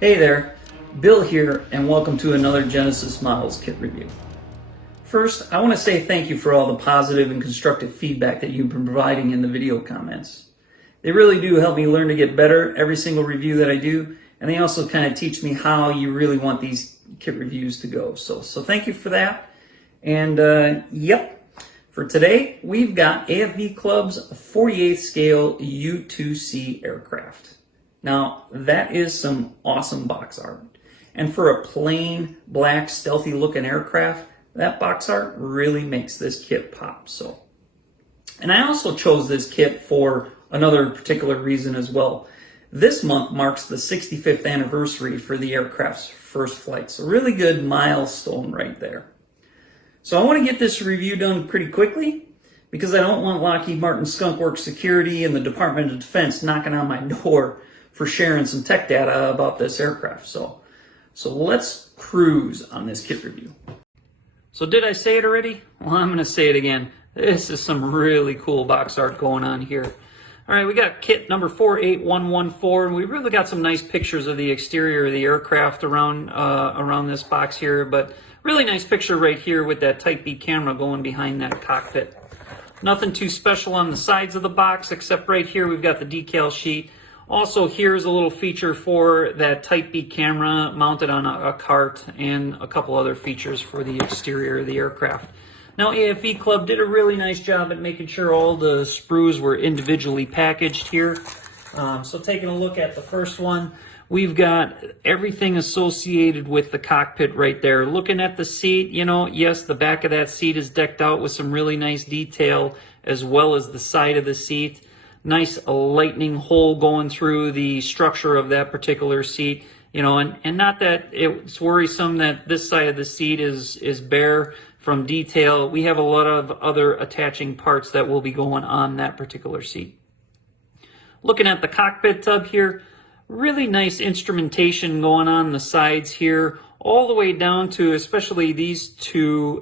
Hey there, Bill here, and welcome to another Genesis Models Kit review. First, I want to say thank you for all the positive and constructive feedback that you've been providing in the video comments. They really do help me learn to get better every single review that I do, and they also kind of teach me how you really want these kit reviews to go. So thank you for that. And yep, for today, we've got AFV Club's 48th scale U-2C aircraft. Now, that is some awesome box art. And for a plain, black, stealthy looking aircraft, that box art really makes this kit pop. And I also chose this kit for another particular reason as well. This month marks the 65th anniversary for the aircraft's first flight. So really good milestone right there. So I want to get this review done pretty quickly because I don't want Lockheed Martin Skunk Works Security and the Department of Defense knocking on my door for sharing some tech data about this aircraft. So let's cruise on this kit review. So did I say it already? Well, I'm going to say it again. This is some really cool box art going on here. All right, we got kit number 48114, and we really got some nice pictures of the exterior of the aircraft around this box here, but really nice picture right here with that Type B camera going behind that cockpit. Nothing too special on the sides of the box, except right here we've got the decal sheet. Also, here's a little feature for that Type B camera mounted on a cart and a couple other features for the exterior of the aircraft. Now, AFV Club did a really nice job at making sure all the sprues were individually packaged here. So taking a look at the first one, we've got everything associated with the cockpit right there. Looking at the seat, you know, yes, the back of that seat is decked out with some really nice detail, as well as the side of the seat. Nice lightning hole going through the structure of that particular seat, you know, and not that it's worrisome that this side of the seat is bare from detail. We have a lot of other attaching parts that will be going on that particular seat. Looking at the cockpit tub here, really nice instrumentation going on the sides here, all the way down to especially these two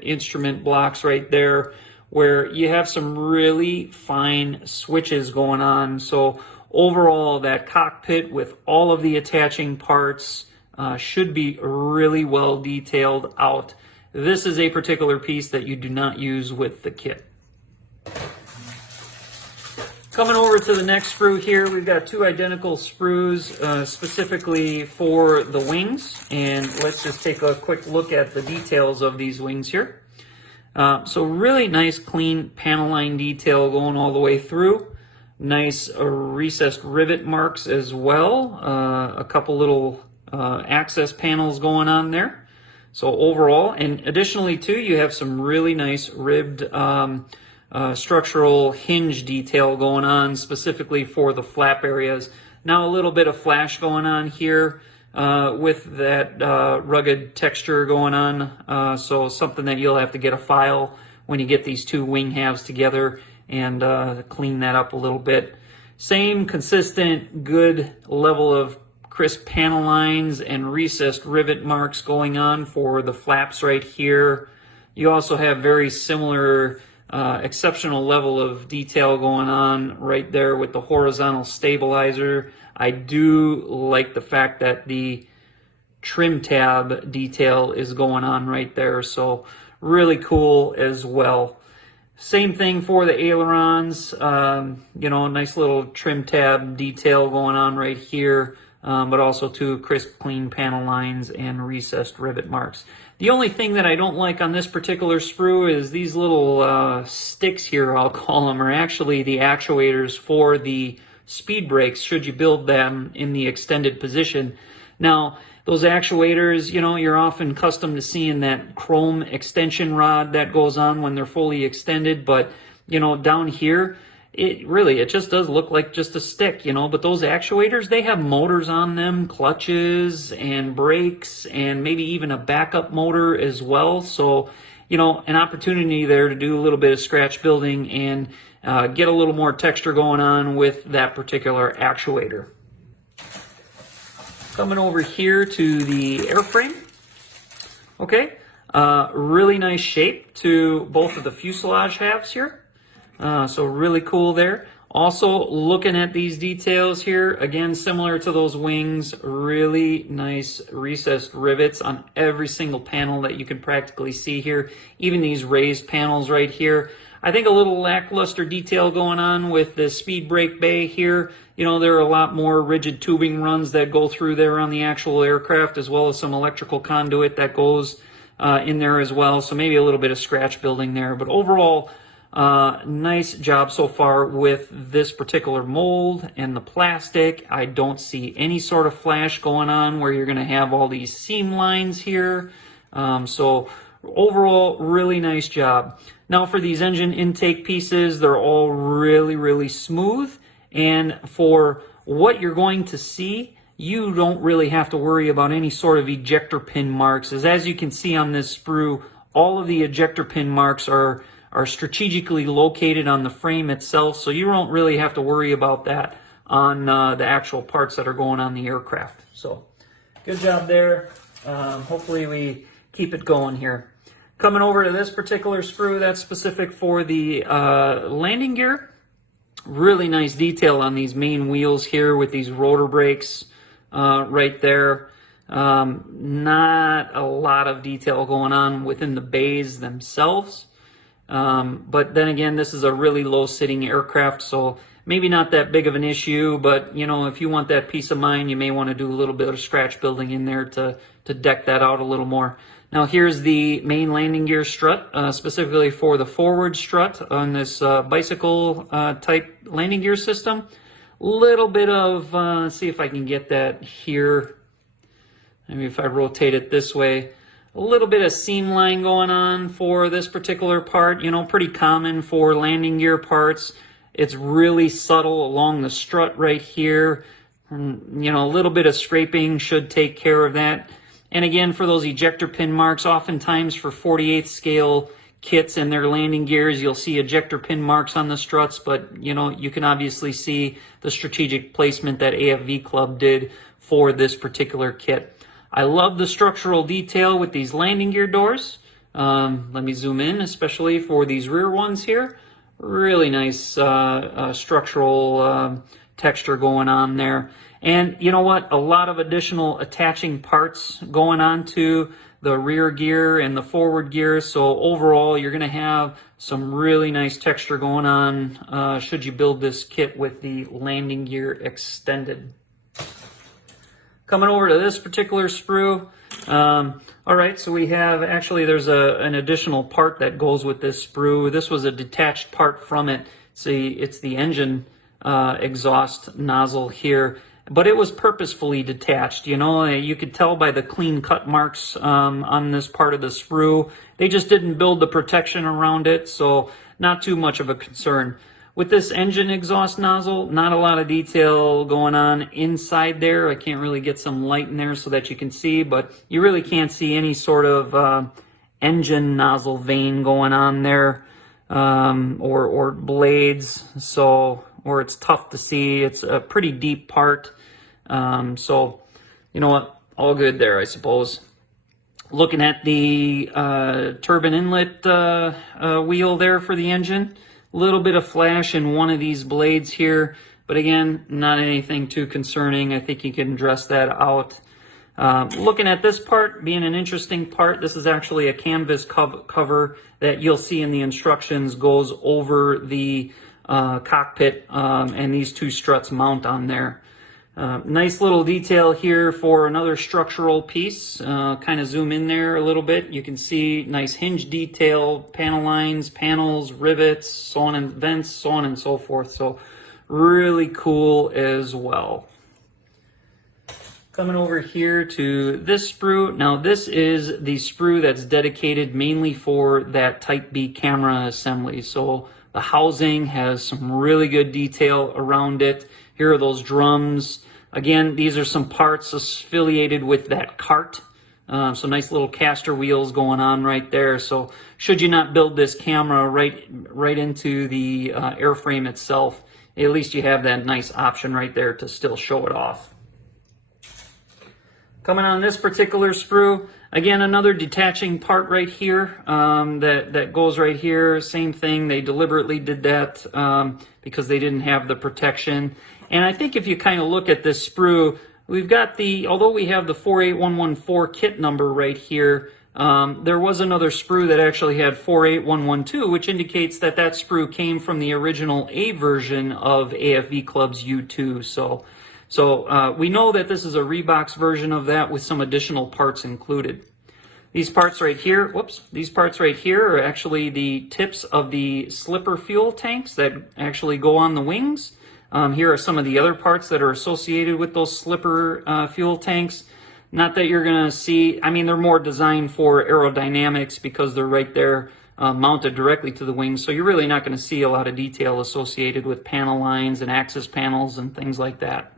instrument blocks right there, where you have some really fine switches going on. So overall, that cockpit with all of the attaching parts should be really well detailed out. This is a particular piece that you do not use with the kit. Coming over to the next sprue here, we've got two identical sprues specifically for the wings. And let's just take a quick look at the details of these wings here. So really nice clean panel line detail going all the way through. Nice recessed rivet marks as well. A couple little access panels going on there. So overall, and additionally too, you have some really nice ribbed structural hinge detail going on specifically for the flap areas. Now a little bit of flash going on here. With that rugged texture going on, so something that you'll have to get a file when you get these two wing halves together and clean that up a little bit. Same consistent good level of crisp panel lines and recessed rivet marks going on for the flaps right here. You also have very similar exceptional level of detail going on right there with the horizontal stabilizer. I do like the fact that the trim tab detail is going on right there, so really cool as well. Same thing for the ailerons, you know, nice little trim tab detail going on right here, but also two crisp, clean panel lines and recessed rivet marks. The only thing that I don't like on this particular sprue is these little sticks here, I'll call them, are actually the actuators for the speed brakes should you build them in the extended position. Now, those actuators, you know, you're often accustomed to seeing that chrome extension rod that goes on when they're fully extended, but, you know, down here, it just does look like just a stick, you know, but those actuators, they have motors on them, clutches and brakes, and maybe even a backup motor as well. So, you know, an opportunity there to do a little bit of scratch building and get a little more texture going on with that particular actuator. Coming over here to the airframe. Okay, really nice shape to both of the fuselage halves here. So really cool there. Also, looking at these details here, again, similar to those wings, really nice recessed rivets on every single panel that you can practically see here. Even these raised panels right here. I think a little lackluster detail going on with the speed brake bay here. You know, there are a lot more rigid tubing runs that go through there on the actual aircraft, as well as some electrical conduit that goes in there as well. So maybe a little bit of scratch building there. But overall, nice job so far with this particular mold and the plastic. I don't see any sort of flash going on where you're going to have all these seam lines here. So overall, really nice job. Now for these engine intake pieces, they're all really smooth. And for what you're going to see, you don't really have to worry about any sort of ejector pin marks. As you can see on this sprue, all of the ejector pin marks are strategically located on the frame itself, so you don't really have to worry about that on the actual parts that are going on the aircraft. So good job there. Hopefully we keep it going here. Coming over to this particular sprue that's specific for the landing gear. Really nice detail on these main wheels here with these rotor brakes right there. Not a lot of detail going on within the bays themselves. But then again, this is a really low sitting aircraft, so maybe not that big of an issue, but you know, if you want that peace of mind, you may want to do a little bit of scratch building in there to deck that out a little more. Now here's the main landing gear strut, specifically for the forward strut on this bicycle type landing gear system. Little bit of, let's see if I can get that here. Maybe if I rotate it this way. A little bit of seam line going on for this particular part, you know, pretty common for landing gear parts. It's really subtle along the strut right here. You know, a little bit of scraping should take care of that. And again, for those ejector pin marks, oftentimes for 48th scale kits and their landing gears, you'll see ejector pin marks on the struts, but you know, you can obviously see the strategic placement that AFV Club did for this particular kit. I love the structural detail with these landing gear doors. Let me zoom in, especially for these rear ones here. Really nice structural texture going on there. And you know what? A lot of additional attaching parts going on to the rear gear and the forward gear. So overall, you're going to have some really nice texture going on should you build this kit with the landing gear extended. Coming over to this particular sprue. All right, so we have, actually there's an additional part that goes with this sprue. This was a detached part from it. See, it's the engine exhaust nozzle here. But it was purposefully detached, you know. You could tell by the clean cut marks on this part of the sprue. They just didn't build the protection around it, so not too much of a concern. With this engine exhaust nozzle, not a lot of detail going on inside there. I can't really get some light in there so that you can see, but you really can't see any sort of engine nozzle vein going on there or blades, so, or it's tough to see. It's a pretty deep part, so you know what, all good there, I suppose. Looking at the turbine inlet wheel there for the engine, a little bit of flash in one of these blades here, but again, not anything too concerning. I think you can dress that out. Looking at this part being an interesting part, this is actually a canvas cover that you'll see in the instructions goes over the cockpit, and these two struts mount on there. Nice little detail here for another structural piece. Kind of zoom in there a little bit. You can see nice hinge detail, panel lines, panels, rivets, so on and vents, so on and so forth. So really cool as well. Coming over here to this sprue. Now this is the sprue that's dedicated mainly for that Type B camera assembly. So the housing has some really good detail around it. Here are those drums. Again, these are some parts affiliated with that cart. So nice little caster wheels going on right there. So should you not build this camera right into the airframe itself, at least you have that nice option right there to still show it off. Coming on this particular sprue, Again, another detaching part right here that goes right here. Same thing. They deliberately did that because they didn't have the protection. And I think if you kind of look at this sprue, we've got although we have the 48114 kit number right here, there was another sprue that actually had 48112, which indicates that that sprue came from the original A version of AFV Club's U2. So we know that this is a Reebox version of that with some additional parts included. These parts right here, these parts right here are actually the tips of the slipper fuel tanks that actually go on the wings. Here are some of the other parts that are associated with those slipper fuel tanks. Not that you're going to see, I mean, they're more designed for aerodynamics because they're right there mounted directly to the wings. So you're really not going to see a lot of detail associated with panel lines and axis panels and things like that.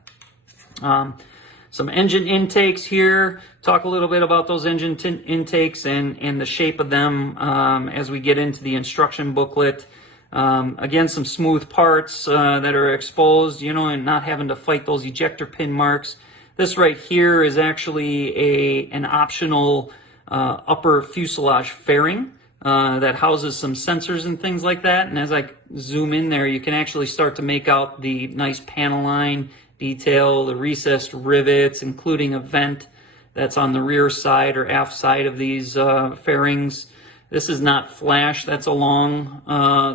Some engine intakes here. Talk a little bit about those engine intakes and the shape of them as we get into the instruction booklet. Again, some smooth parts that are exposed, you know, and not having to fight those ejector pin marks. This right here is actually an optional upper fuselage fairing that houses some sensors and things like that. And as I zoom in there, you can actually start to make out the nice panel line detail, the recessed rivets, including a vent that's on the rear side or aft side of these fairings. This is not flash that's along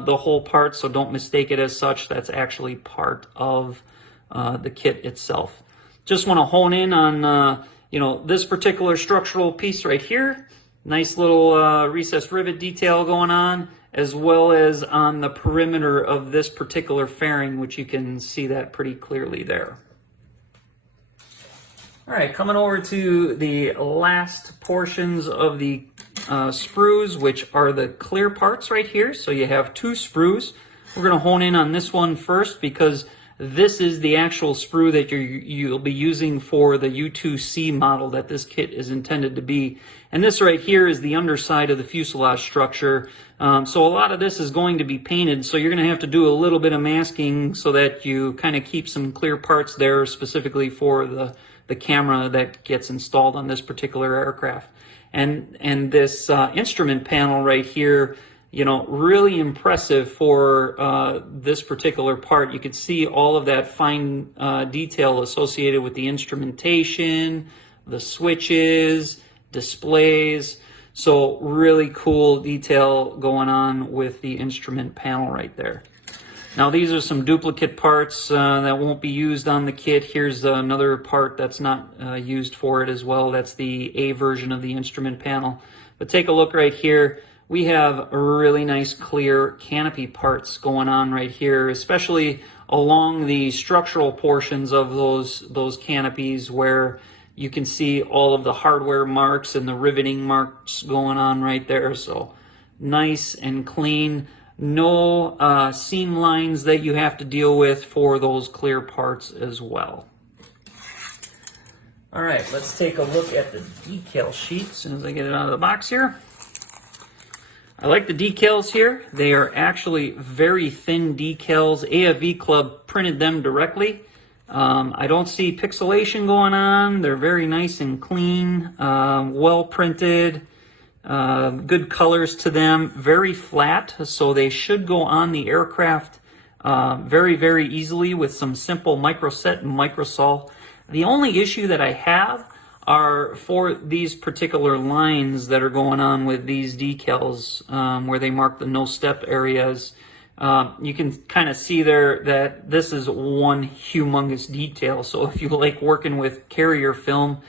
the whole part, so don't mistake it as such. That's actually part of the kit itself. Just want to hone in on you know, this particular structural piece right here. Nice little recessed rivet detail going on, as well as on the perimeter of this particular fairing, which you can see that pretty clearly there. All right, coming over to the last portions of the sprues, which are the clear parts right here. So you have two sprues. We're going to hone in on this one first because this is the actual sprue that you'll be using for the U-2C model that this kit is intended to be. And this right here is the underside of the fuselage structure. So a lot of this is going to be painted, so you're going to have to do a little bit of masking so that you kind of keep some clear parts there specifically for the camera that gets installed on this particular aircraft. And this instrument panel right here, you know, really impressive for this particular part. You can see all of that fine detail associated with the instrumentation, the switches, displays. So really cool detail going on with the instrument panel right there. Now these are some duplicate parts that won't be used on the kit. Here's another part that's not used for it as well. That's the A version of the instrument panel. But take a look right here. We have really nice clear canopy parts going on right here, especially along the structural portions of those canopies where you can see all of the hardware marks and the riveting marks going on right there. So nice and clean. No seam lines that you have to deal with for those clear parts as well. All right, let's take a look at the decal sheet as soon as I get it out of the box here. I like the decals here. They are actually very thin decals. AFV Club printed them directly. I don't see pixelation going on. They're very nice and clean, well printed. Good colors to them, very flat, so they should go on the aircraft very, very easily with some simple microset and microsol. The only issue that I have are for these particular lines that are going on with these decals where they mark the no step areas. You can kind of see there that this is one humongous detail. So if you like working with carrier film,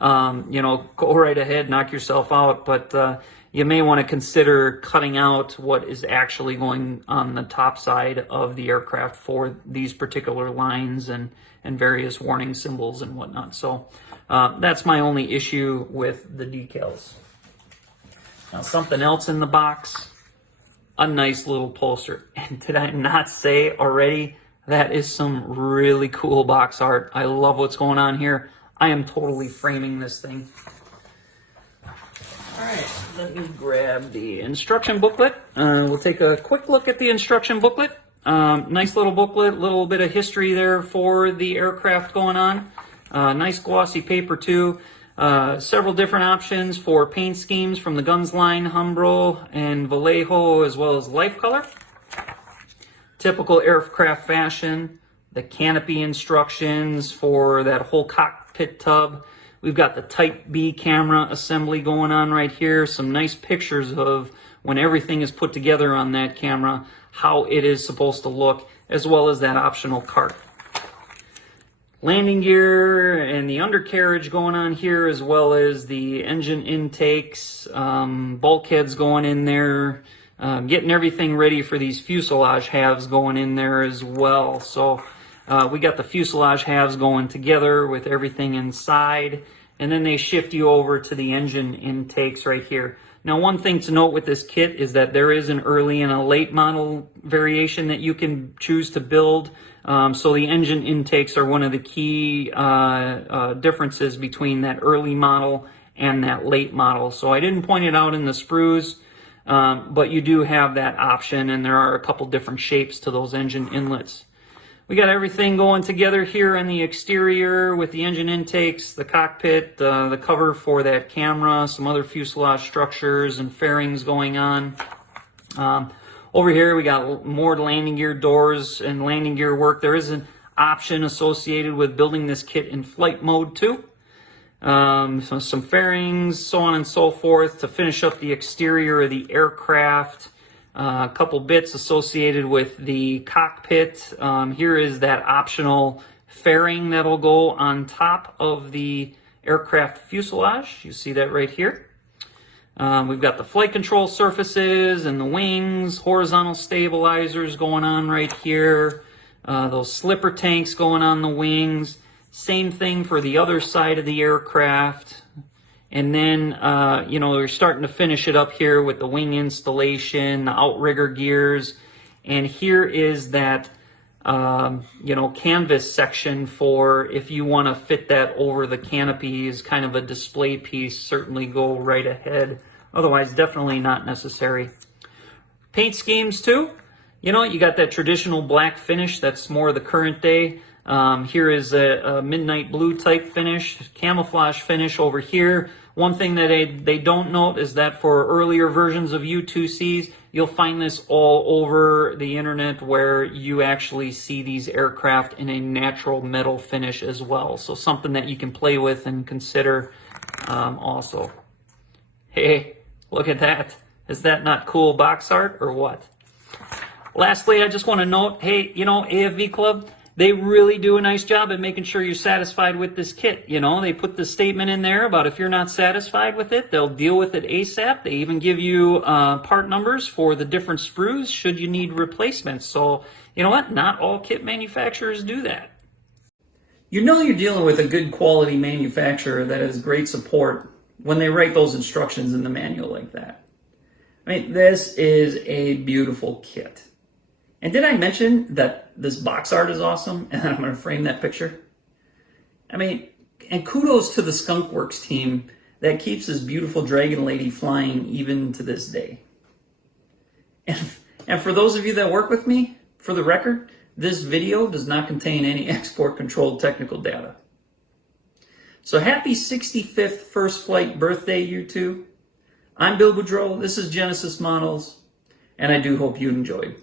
you know, go right ahead, knock yourself out. But you may want to consider cutting out what is actually going on the top side of the aircraft for these particular lines and various warning symbols and whatnot. So that's my only issue with the decals. Now something else in the box, a nice little poster. And did I not say already, that is some really cool box art. I love what's going on here. I am totally framing this thing. All right, let me grab the instruction booklet. We'll take a quick look at the instruction booklet. Nice little booklet, little bit of history there for the aircraft going on. Nice glossy paper too. Several different options for paint schemes from the Guns line, Umbro and Vallejo, as well as Life Color. Typical aircraft fashion, the canopy instructions for that whole cockpit tub. We've got the Type B camera assembly going on right here. Some nice pictures of when everything is put together on that camera, how it is supposed to look, as well as that optional cart. Landing gear and the undercarriage going on here, as well as the engine intakes, bulkheads going in there, getting everything ready for these fuselage halves going in there as well. So we got the fuselage halves going together with everything inside, and then they shift you over to the engine intakes right here. Now, one thing to note with this kit is that there is an early and a late model variation that you can choose to build. So the engine intakes are one of the key differences between that early model and that late model. So I didn't point it out in the sprues, but you do have that option, and there are a couple different shapes to those engine inlets. We got everything going together here on the exterior with the engine intakes, the cockpit, the cover for that camera, some other fuselage structures and fairings going on. Over here we got more landing gear doors and landing gear work. There is an option associated with building this kit in flight mode too. So some fairings, so on and so forth to finish up the exterior of the aircraft. A couple bits associated with the cockpit. Here is that optional fairing that'll go on top of the aircraft fuselage. You see that right here. We've got the flight control surfaces and the wings, horizontal stabilizers going on right here. Those slipper tanks going on the wings. Same thing for the other side of the aircraft. And then, we're starting to finish it up here with the wing installation, the outrigger gears. And here is that, canvas section for if you want to fit that over the canopy as kind of a display piece, certainly go right ahead. Otherwise, definitely not necessary. Paint schemes too. You got that traditional black finish. That's more the current day. Here is a midnight blue type finish, camouflage finish over here. One thing that they don't note is that for earlier versions of U-2Cs, you'll find this all over the internet where you actually see these aircraft in a natural metal finish as well. So something that you can play with and consider also. Hey, look at that. Is that not cool box art or what? Lastly, I just want to note, hey, AFV Club, they really do a nice job at making sure you're satisfied with this kit. They put the statement in there about if you're not satisfied with it, they'll deal with it ASAP. They even give you part numbers for the different sprues should you need replacements. So, you know what? Not all kit manufacturers do that. You're dealing with a good quality manufacturer that has great support when they write those instructions in the manual like that. This is a beautiful kit. And did I mention that this box art is awesome and I'm going to frame that picture? And kudos to the Skunk Works team that keeps this beautiful Dragon Lady flying even to this day. And for those of you that work with me, for the record, this video does not contain any export controlled technical data. So happy 65th first flight birthday, you two. I'm Bill Boudreau, this is Genesis Models, and I do hope you enjoyed.